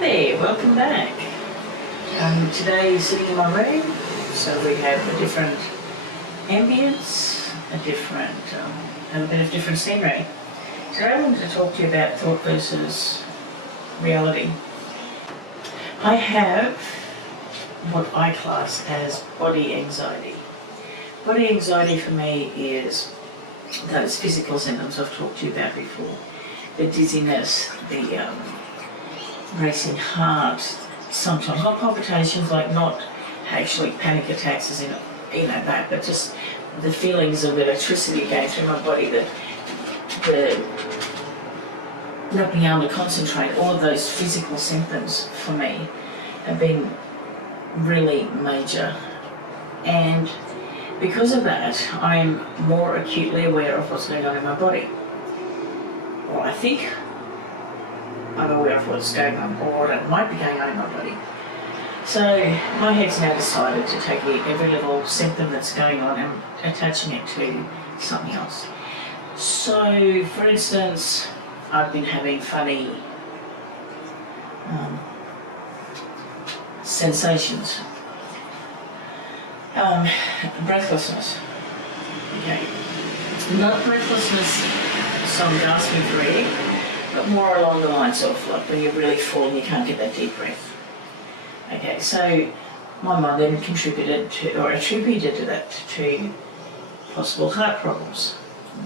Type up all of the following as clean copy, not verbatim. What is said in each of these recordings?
there, welcome back. Today sitting in my room, so we have a different ambience, a bit of different scenery. Today I wanted to talk to you about thought versus reality. I have what I class as body anxiety. Body anxiety for me is those physical symptoms I've talked to you about before. The dizziness, the racing heart, sometimes not palpitations, like not actually panic attacks as in, that, but just the feelings of electricity going through my body, the not being able to concentrate, all of those physical symptoms for me have been really major. And because of that, I'm more acutely aware of what's going on in my body. Or I think I'm aware of what's going on, or what might be going on in my body. So my head's now decided to take every little symptom that's going on and attaching it to something else. So, for instance, I've been having funny sensations. Breathlessness. Okay. Not breathlessness, some gasping for air, but more along the lines of like when you're really full and you can't get that deep breath. Okay, so my mind then attributed that to possible heart problems.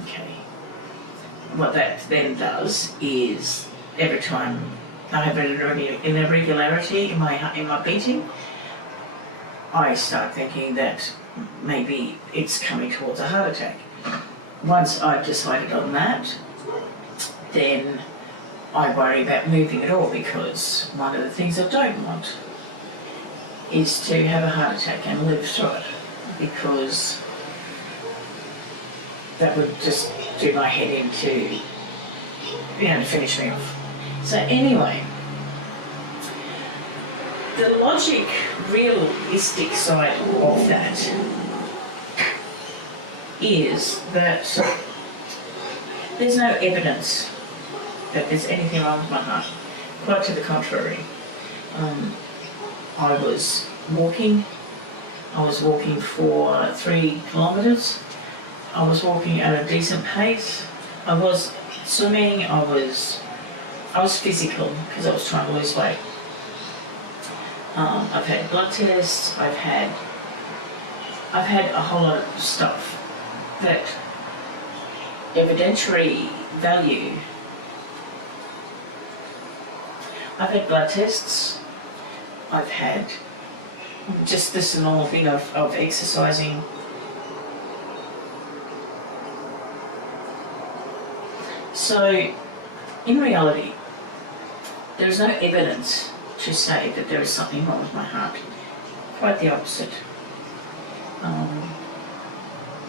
Okay. What that then does is every time I have an irregularity in my beating, I start thinking that maybe it's coming towards a heart attack. Once I've decided on that, then I worry about moving at all, because one of the things I don't want is to have a heart attack and live through it, because that would just do my head in to finish me off. So anyway, the logic, realistic side of that is that there's no evidence that there's anything wrong with my heart. Quite to the contrary. I was walking for 3 kilometres. I was walking at a decent pace. I was swimming, I was physical because I was trying to lose weight. I've had blood tests, I've had a whole lot of stuff that evidentiary value. I've had blood tests, I've had just this normal thing of exercising. So, in reality, there is no evidence to say that there is something wrong with my heart. Quite the opposite.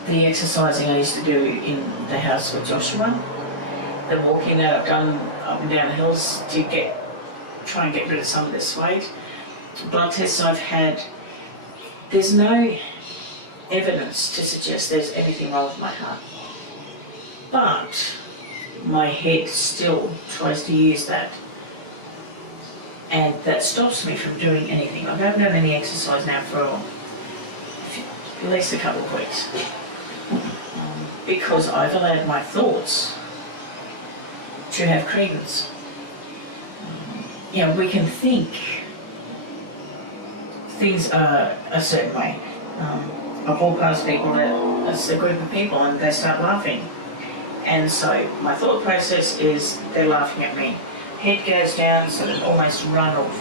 The exercising I used to do in the house with Joshua, the walking that I've done up and down the hills to try and get rid of some of this weight, blood tests I've had, there's no evidence to suggest there's anything wrong with my heart. But my head still tries to use that, and that stops me from doing anything. I haven't done any exercise now for at least a couple of weeks, because I've allowed my thoughts to have credence. We can think things are a certain way. I've walked past people it's a group of people and they start laughing. And so my thought process is they're laughing at me. Head goes down, sort of almost run off.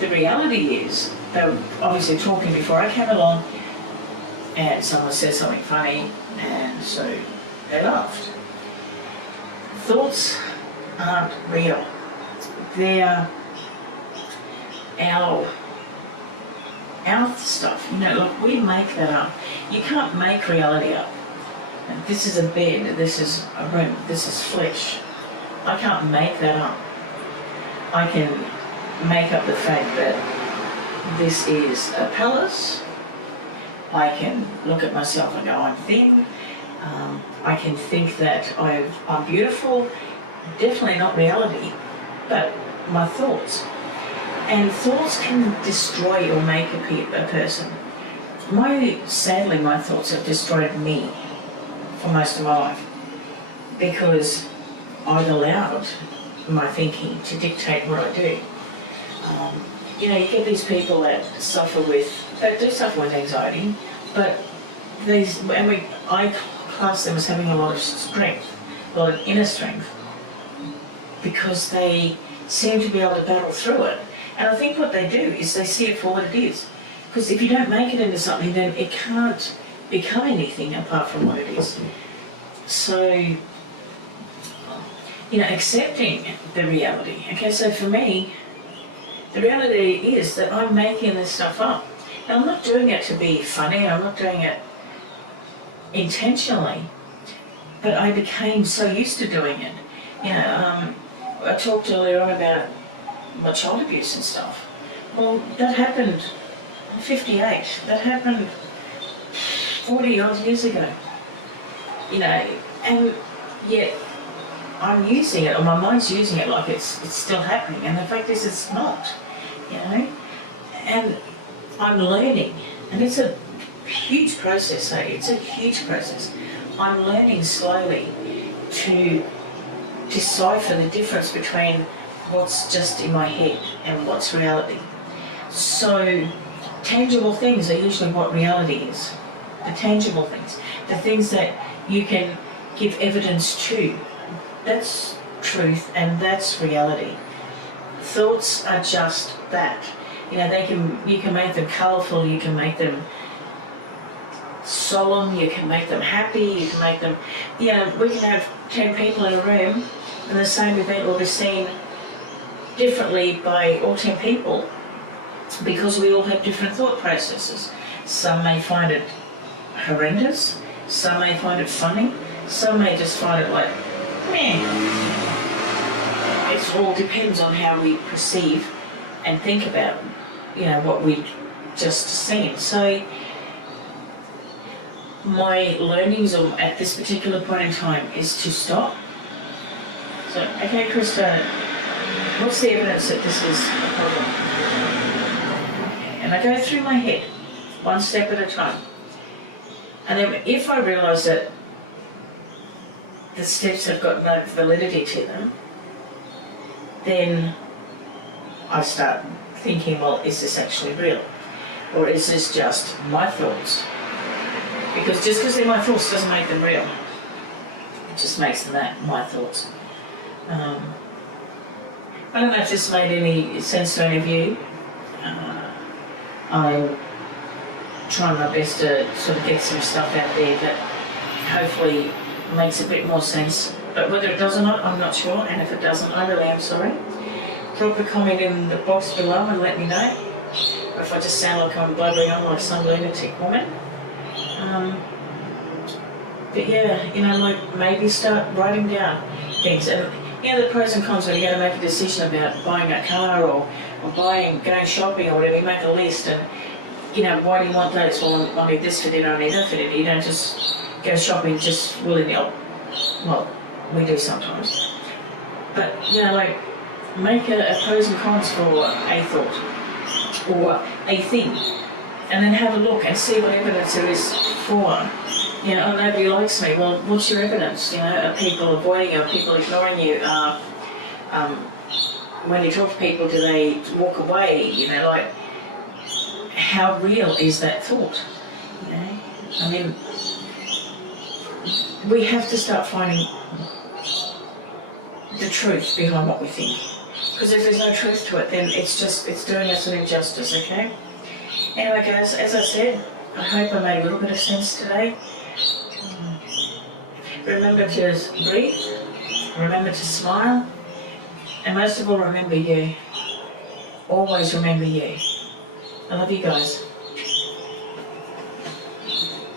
The reality is they were obviously talking before I came along, and someone said something funny, and so they laughed. Thoughts aren't real. They're our stuff. Like we make that up. You can't make reality up. This is a bed, this is a room, this is flesh. I can't make that up. I can make up the fact that this is a palace. I can look at myself and go, I'm thin. I can think that I'm beautiful. Definitely not reality, but my thoughts. And thoughts can destroy or make a person. Sadly, my thoughts have destroyed me for most of my life because I've allowed my thinking to dictate what I do. You know, you get these people that do suffer with anxiety, but I class them as having a lot of strength, a lot of inner strength, because they seem to be able to battle through it. And I think what they do is they see it for what it is. Because if you don't make it into something, then it can't become anything apart from what it is. So, you know, accepting the reality. Okay, so for me, the reality is that I'm making this stuff up. And I'm not doing it to be funny, I'm not doing it intentionally, but I became so used to doing it. You know, I talked earlier on about my child abuse and stuff. Well, that happened 58. That happened 40 odd years ago. You know, and yet I'm using it, or my mind's using it like it's still happening, and the fact is it's not. You know, and I'm learning, and it's a huge process. It's a huge process. I'm learning slowly to decipher the difference between what's just in my head and what's reality. So tangible things are usually what reality is. The tangible things, the things that you can give evidence to, that's truth and that's reality. Thoughts are just that. You know, you can make them colourful, you can make them solemn, you can make them happy, you can make them, you know, we can have 10 people in a room and the same event will be seen differently by all 10 people because we all have different thought processes. Some may find it horrendous, some may find it funny, some may just find it like, meh. It all depends on how we perceive and think about, you know, what we just seen. So my learnings at this particular point in time is to stop. So, okay, Krista, what's the evidence that this is a problem? Okay, and I go through my head, one step at a time. And then if I realise that the steps have got no validity to them, then I start thinking, well, is this actually real? Or is this just my thoughts? Because just because they're my thoughts doesn't make them real. It just makes them my thoughts. I don't know if this made any sense to any of you. I'm trying my best to sort of get some stuff out there that hopefully makes a bit more sense. But whether it does or not, I'm not sure. And if it doesn't, I really am sorry. Drop a comment in the box below and let me know. Or if I just sound like I'm blabbering on like some lunatic woman. But yeah, you know, like maybe start writing down things. And you know, the pros and cons when you're going to make a decision about buying a car or going shopping or whatever, you make a list and, you know, why do you want those? Well, I need this for dinner, I need that for dinner. You don't just go shopping just willy-nilly. Well, we do sometimes. But, you know, like, make a pros and cons for a thought or a thing. And then have a look and see what evidence there is for. You know, oh, nobody likes me. Well, what's your evidence? You know, are people avoiding you? Are people ignoring you? When you talk to people, do they walk away? You know, like, how real is that thought? You know, I mean, we have to start finding the truth behind what we think. Because if there's no truth to it, then it's doing us an injustice, okay? Anyway, guys, as I said, I hope I made a little bit of sense today. Remember to breathe, remember to smile, and most of all, remember you. Always remember you. I love you guys.